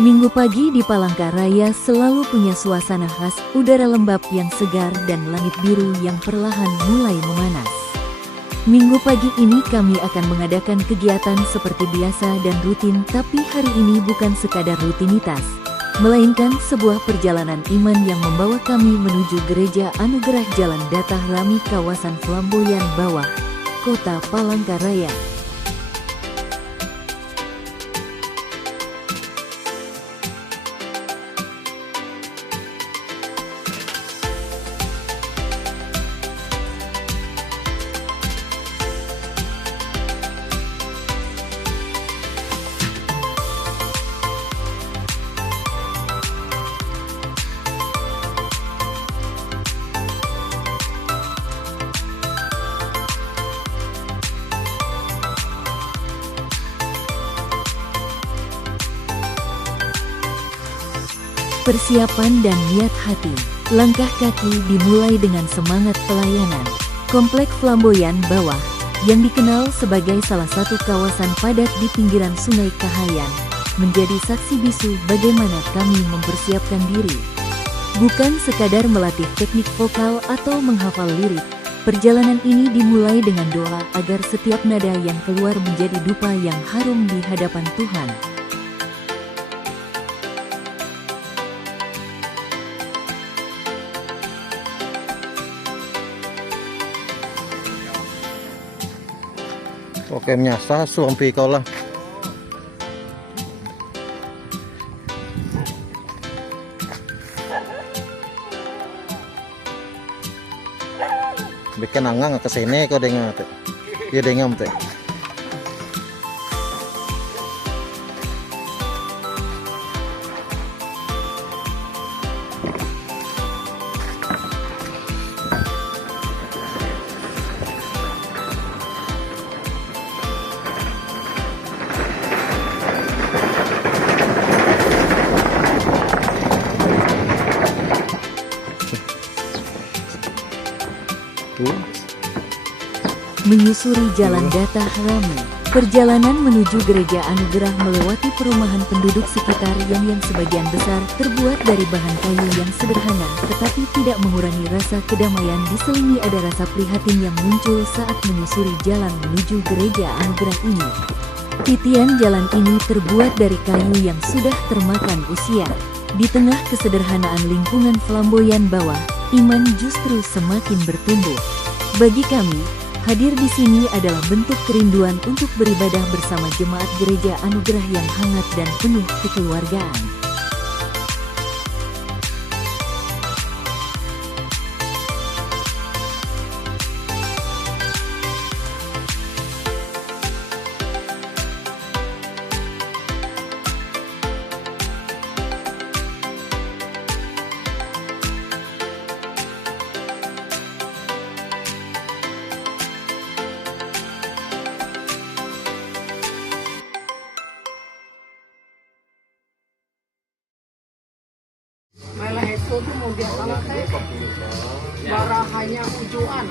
Minggu pagi di Palangkaraya selalu punya suasana khas, udara lembab yang segar dan langit biru yang perlahan mulai memanas. Minggu pagi ini kami akan mengadakan kegiatan seperti biasa dan rutin, tapi hari ini bukan sekadar rutinitas, melainkan sebuah perjalanan iman yang membawa kami menuju Gereja Anugerah Jalan Datah Rami, kawasan Flamboyan Bawah, Kota Palangkaraya. Persiapan dan niat hati, langkah kaki dimulai dengan semangat pelayanan. Komplek Flamboyan Bawah, yang dikenal sebagai salah satu kawasan padat di pinggiran Sungai Kahayan, menjadi saksi bisu bagaimana kami mempersiapkan diri. Bukan sekadar melatih teknik vokal atau menghafal lirik, perjalanan ini dimulai dengan doa agar setiap nada yang keluar menjadi dupa yang harum di hadapan Tuhan. Oke, menyasa suampi kau lah. Bikin angang ke sini kau dengar teh. Ya dengar teh. Menyusuri Jalan Datah Rami, perjalanan menuju Gereja Anugerah melewati perumahan penduduk sekitar yang sebagian besar terbuat dari bahan kayu yang sederhana, tetapi tidak mengurangi rasa kedamaian. Diselingi ada rasa prihatin yang muncul saat menyusuri jalan menuju Gereja Anugerah ini. Titian jalan ini terbuat dari kayu yang sudah termakan usia. Di tengah kesederhanaan lingkungan Flamboyan Bawah, iman justru semakin bertumbuh. Bagi kami, hadir di sini adalah bentuk kerinduan untuk beribadah bersama jemaat Gereja Anugerah yang hangat dan penuh kekeluargaan. Malah itu tuh mau dia salah teh bara hanya ujuan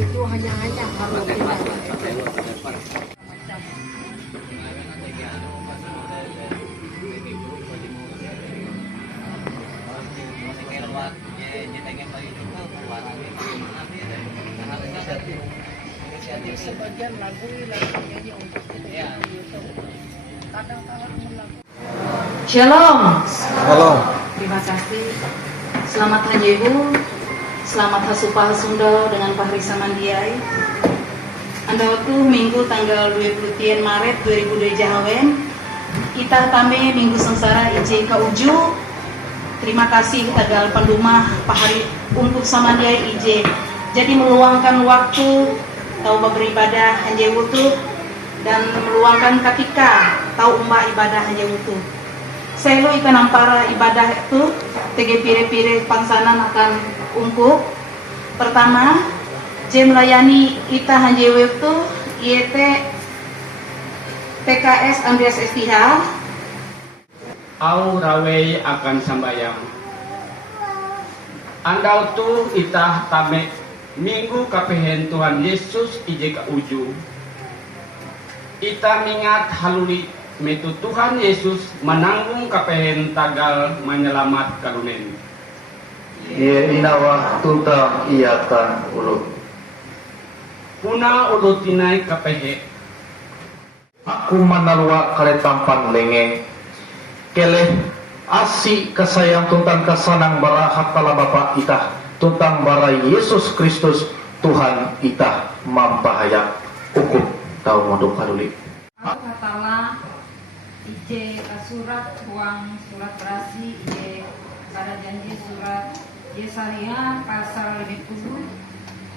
hanya harus tidak sebagian lagu nyanyi untuk kadang-kadang Shalom. Halo. Terima kasih. Selamat Hanjehu. Selamat Hasupah Sunda dengan Pahrisa Mandiai. Anda waktu Minggu tanggal 20 Maret 2002 Jahawen. Kita tame Minggu Sengsara IJ ke Uju. Terima kasih tanggal pendumah Pahari untuk Samandiai IJ. Jadi meluangkan waktu tahu beribadah Hanjehu tu dan meluangkan ketika tahu umat ibadah Hanjehu tu. Saya lo ikan ampara ibadah itu tege pire-pire pangsanan akan ungkup. Pertama, jem melayani ita hanjewe itu yete PKS Andreas STH. Au rawei akan sambayang. Andau tu ita tame minggu kapehen Tuhan Yesus ije ka uju. Ita mingat haluli Metu Tuhan Yesus menanggung kapehen tagal menyelamat karunen. Ia inawa tuntang iatan ulut. Puna ulut tinai kapehe. Aku manalwa kale tampan lenge. Keleh asi kasayang tuntang kasanang bara hakala Bapa itah tuntang bara Yesus Kristus Tuhan itah mampahayak hukum tau modok kaduli. Aku katalah ije surat uang surat berasi ije pada janji surat Yesaya pasal 50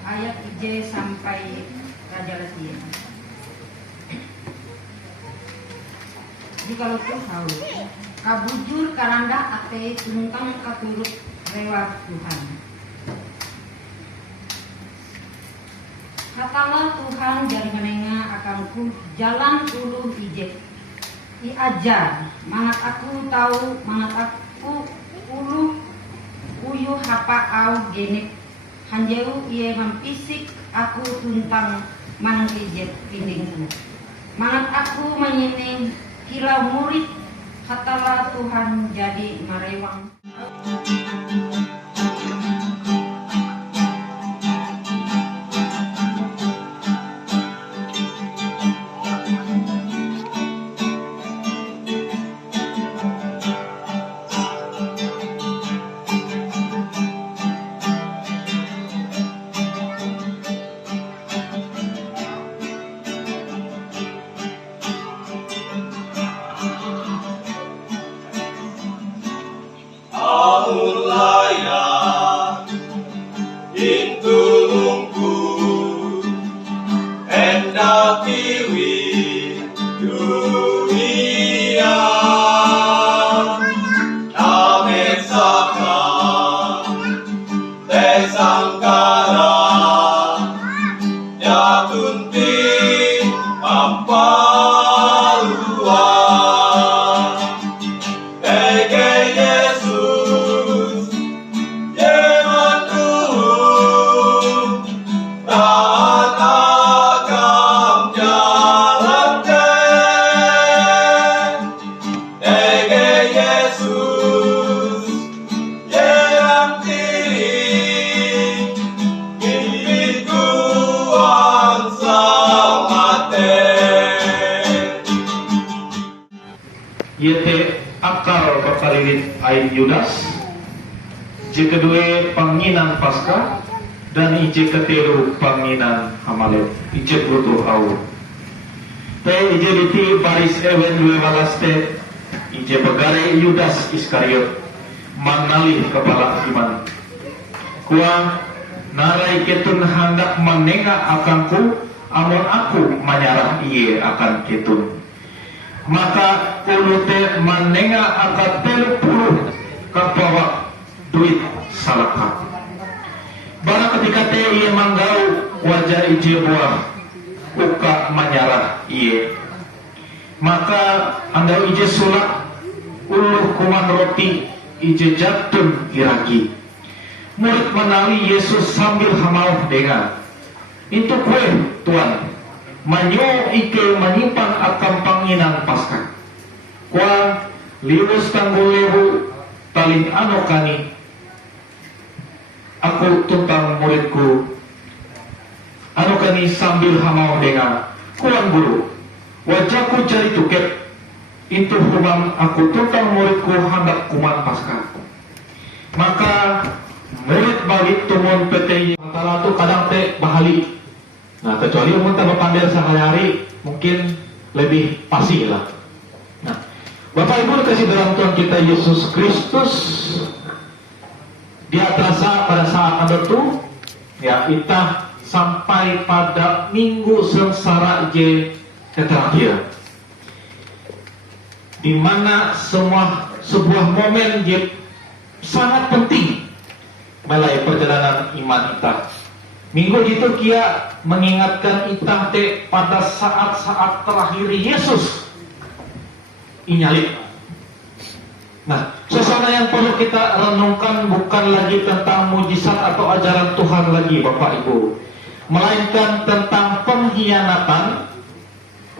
ayat ije sampai Raja Latin. Jika lo tahu kabujur karanda ate tungkang katurut rewar Tuhan. Katalah Tuhan jari menengah akanku jalan ulu ije iajar mangat aku tahu mangat aku ulu uyuh hapa au genek hanjeu ia mempisik aku tuntang manang ije pindingku mangat aku menyeneng kilau murid katalah Tuhan jadi marewang. Yete akal berkalilit ain Yudas, je kedua panginan Paskah dan ije ketelu panginan Amalek, ije butuh au. Te ije liti baris ewen dua balas te ije begare Yudas Iskariot mangalih kepala iman. Kuang narai ketun hendak menengah akanku, amun aku menyarah iye akan ketun. Maka ulute menengah akan 30 kapawa duit salaka. Bara ketika te ia manggau wajah ije buah uka menyarah iye. Maka andau ije sulak uluh kuman roti ije jatun iraki. Murid menawi Yesus sambil hamauh dengan itu kue Tuhan manyo ike menyimpan akan panginan Paskah. Kuang lius tanggul lebu taling ano kani aku tuntang muridku ano kani sambil hamau dengan kuang guru wajahku cari tuket itu humam aku tuntang muridku hendak kuman Paskah. Maka murid balik tumun PT antara tu kadang te bahali. Nah, kecuali umum tak berpandai sehari-hari mungkin lebih pasti lah. Nah, Bapak Ibu dikasih dalam Tuhan kita Yesus Kristus di atas pada saat itu ya kita sampai pada minggu sengsara je terakhir, di mana sebuah momen je sangat penting melalui perjalanan iman kita. Minggu itu kia mengingatkan kita pada saat-saat terakhir Yesus inyalip. Nah, suasana yang perlu kita renungkan bukan lagi tentang mujizat atau ajaran Tuhan lagi Bapak Ibu, melainkan tentang pengkhianatan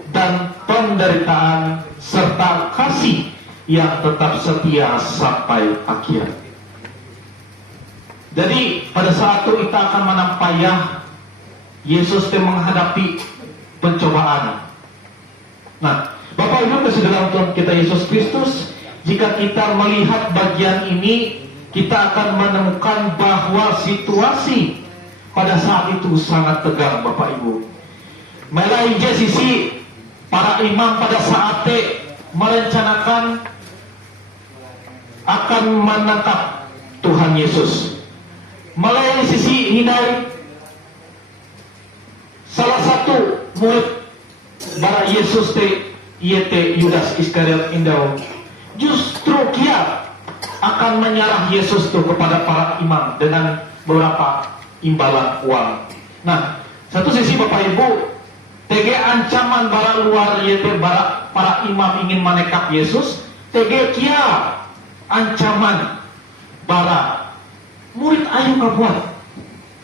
dan penderitaan, serta kasih yang tetap setia sampai akhir. Jadi pada saat itu kita akan menampayah Yesus yang menghadapi pencobaan. Nah, Bapak Ibu saudara Tuhan kita Yesus Kristus, jika kita melihat bagian ini, kita akan menemukan bahwa situasi pada saat itu sangat tegang, Bapak Ibu. Mulai sisi para imam pada saat itu merencanakan akan menangkap Tuhan Yesus. Mulai sisi hindai salah satu murid bara Yesus yaitu Yudas Iskariot Indau, justru dia akan menyerah Yesus itu kepada para imam dengan beberapa imbalan uang. Nah, satu sisi Bapak Ibu, TG ancaman bara luar yaitu bara para imam ingin menangkap Yesus, TG kia ancaman bara murid ayu kabuat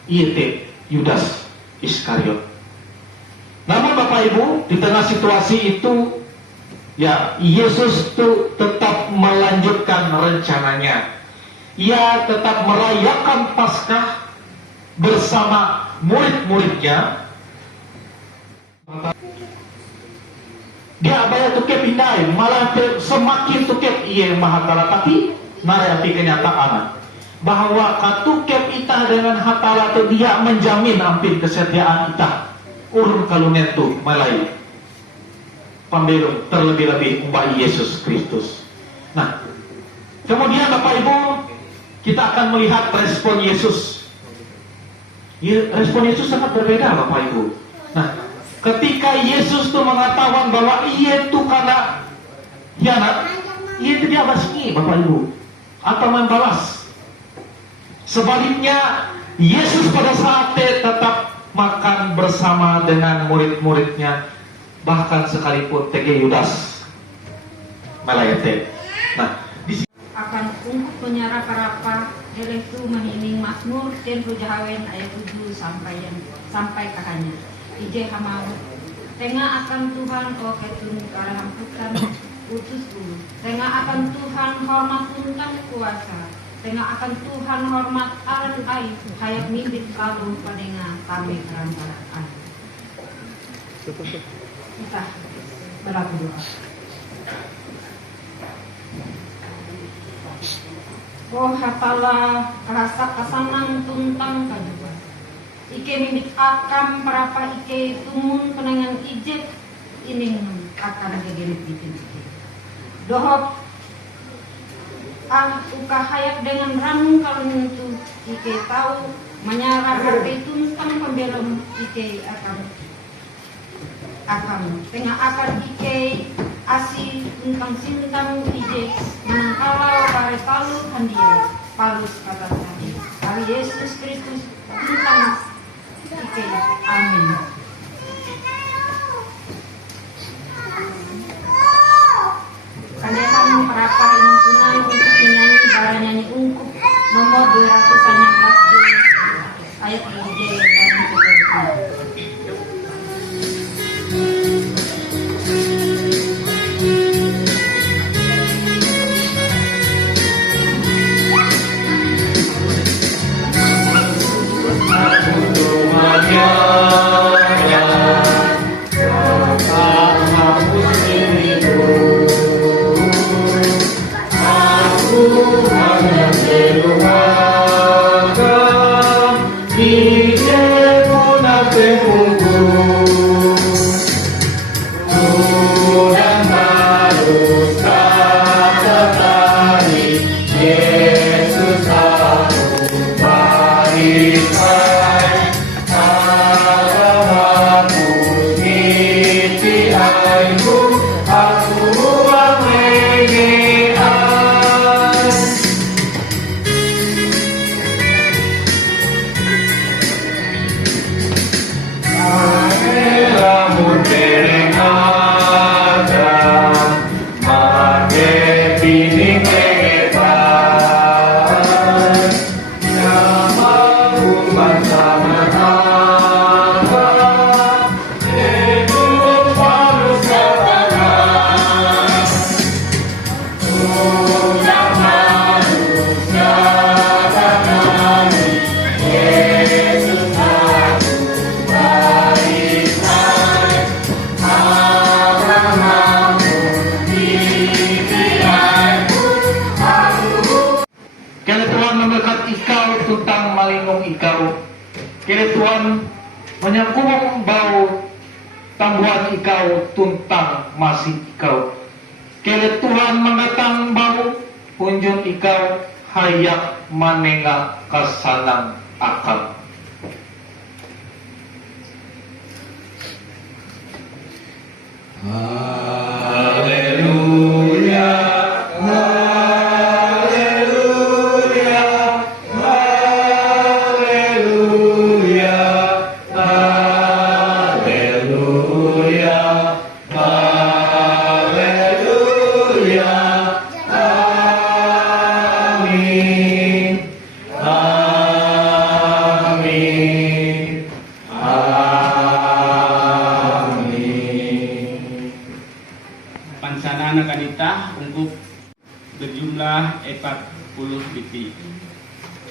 yaitu Yudas Iskariot. Namun Bapak Ibu, di tengah situasi itu, ya Yesus itu tetap melanjutkan rencananya. Ia tetap merayakan Paskah bersama murid-muridnya. Dia bayar tukep hindai, malah semakin tukep ia mahatala, tapi narayapi kenyataan bahwa katukep ita dengan hatala itu dia menjamin hampir kesetiaan ita. Urun kalunen tu malai pambelum terlebih-lebih umbah Yesus Kristus. Nah, kemudian Bapak Ibu, kita akan melihat respon Yesus. Respon Yesus sangat berbeda, Bapak Ibu. Nah, ketika Yesus tu mengatakan bahwa ia tu karena hianat, ia tidak basmi, Bapak Ibu, atau membalas. Sebaliknya, Yesus pada saat itu tetap makan bersama dengan murid-muridnya, bahkan sekalipun TG Yudas melayate. Nah, akan ungkup menyara karapa eleh tu mahining Mazmur 10 Jahawen ayat 7 sampai kakaknya. Ije hamau tengah akan Tuhan kau ketun karamputan utusku. Tengah akan Tuhan hormat tentang kuasa. Tengah akan Tuhan hormat aran ai hayat mimbit lalu padenga kami kerantaraan. Kita berlaku doa. Oh hatala rasa kasanang tuntang kajuba. Ike mimbit akam parapa ike tumun penangan ijek ining akan gegelit bikin ike. Dohop uka hayat dengan ranung kalau itu ike tahu menyara hargai tuntang pembelum ike akan tengah akan ike asi tentang sintang ije menangkalau pare palu handia palus kata tadi hari Yesus Kristus tentang ike amin. Kandihan perapa himpunan untuk menyanyi bara nyanyi ungkup nomor 216 ayat 3 dan 4. He Tuhan memberkat ikau tuntang malingong ikau. Kini Tuhan menyangkung bau tangguhan ikau tuntang masih ikau. Kini Tuhan mengatang bau punjun ikau hayak manenga kasanang akal. Haleluya, haleluya, haleluya, haleluya, haleluya, amin, amin, amin. Pansana kanita untuk berjumlah 40 BP.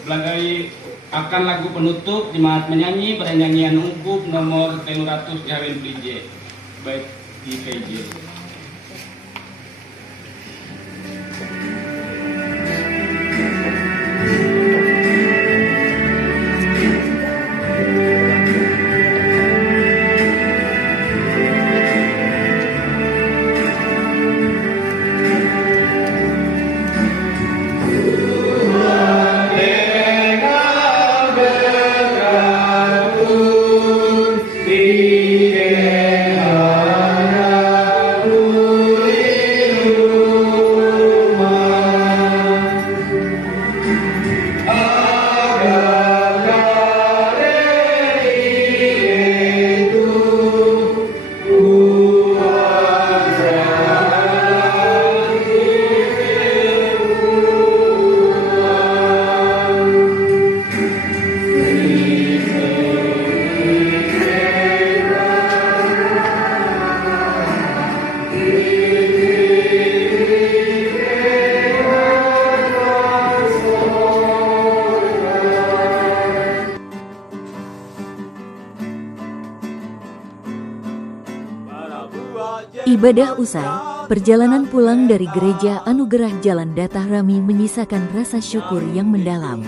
Sebagai akan lagu penutup jemaat menyanyi pada nyanyian ungkup nomor 300 Yahweh PJ baik di PJ. Ibadah usai, perjalanan pulang dari gereja Anugerah Jalan Datah Rami menyisakan rasa syukur yang mendalam.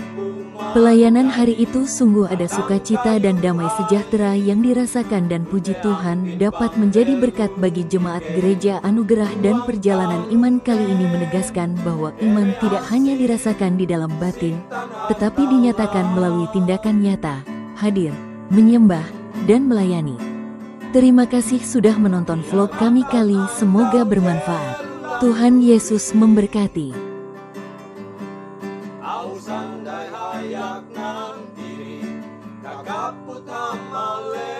Pelayanan hari itu sungguh ada sukacita dan damai sejahtera yang dirasakan dan puji Tuhan dapat menjadi berkat bagi jemaat gereja Anugerah dan perjalanan iman kali ini menegaskan bahwa iman tidak hanya dirasakan di dalam batin, tetapi dinyatakan melalui tindakan nyata, hadir, menyembah, dan melayani. Terima kasih sudah menonton vlog kami kali, semoga bermanfaat. Tuhan Yesus memberkati.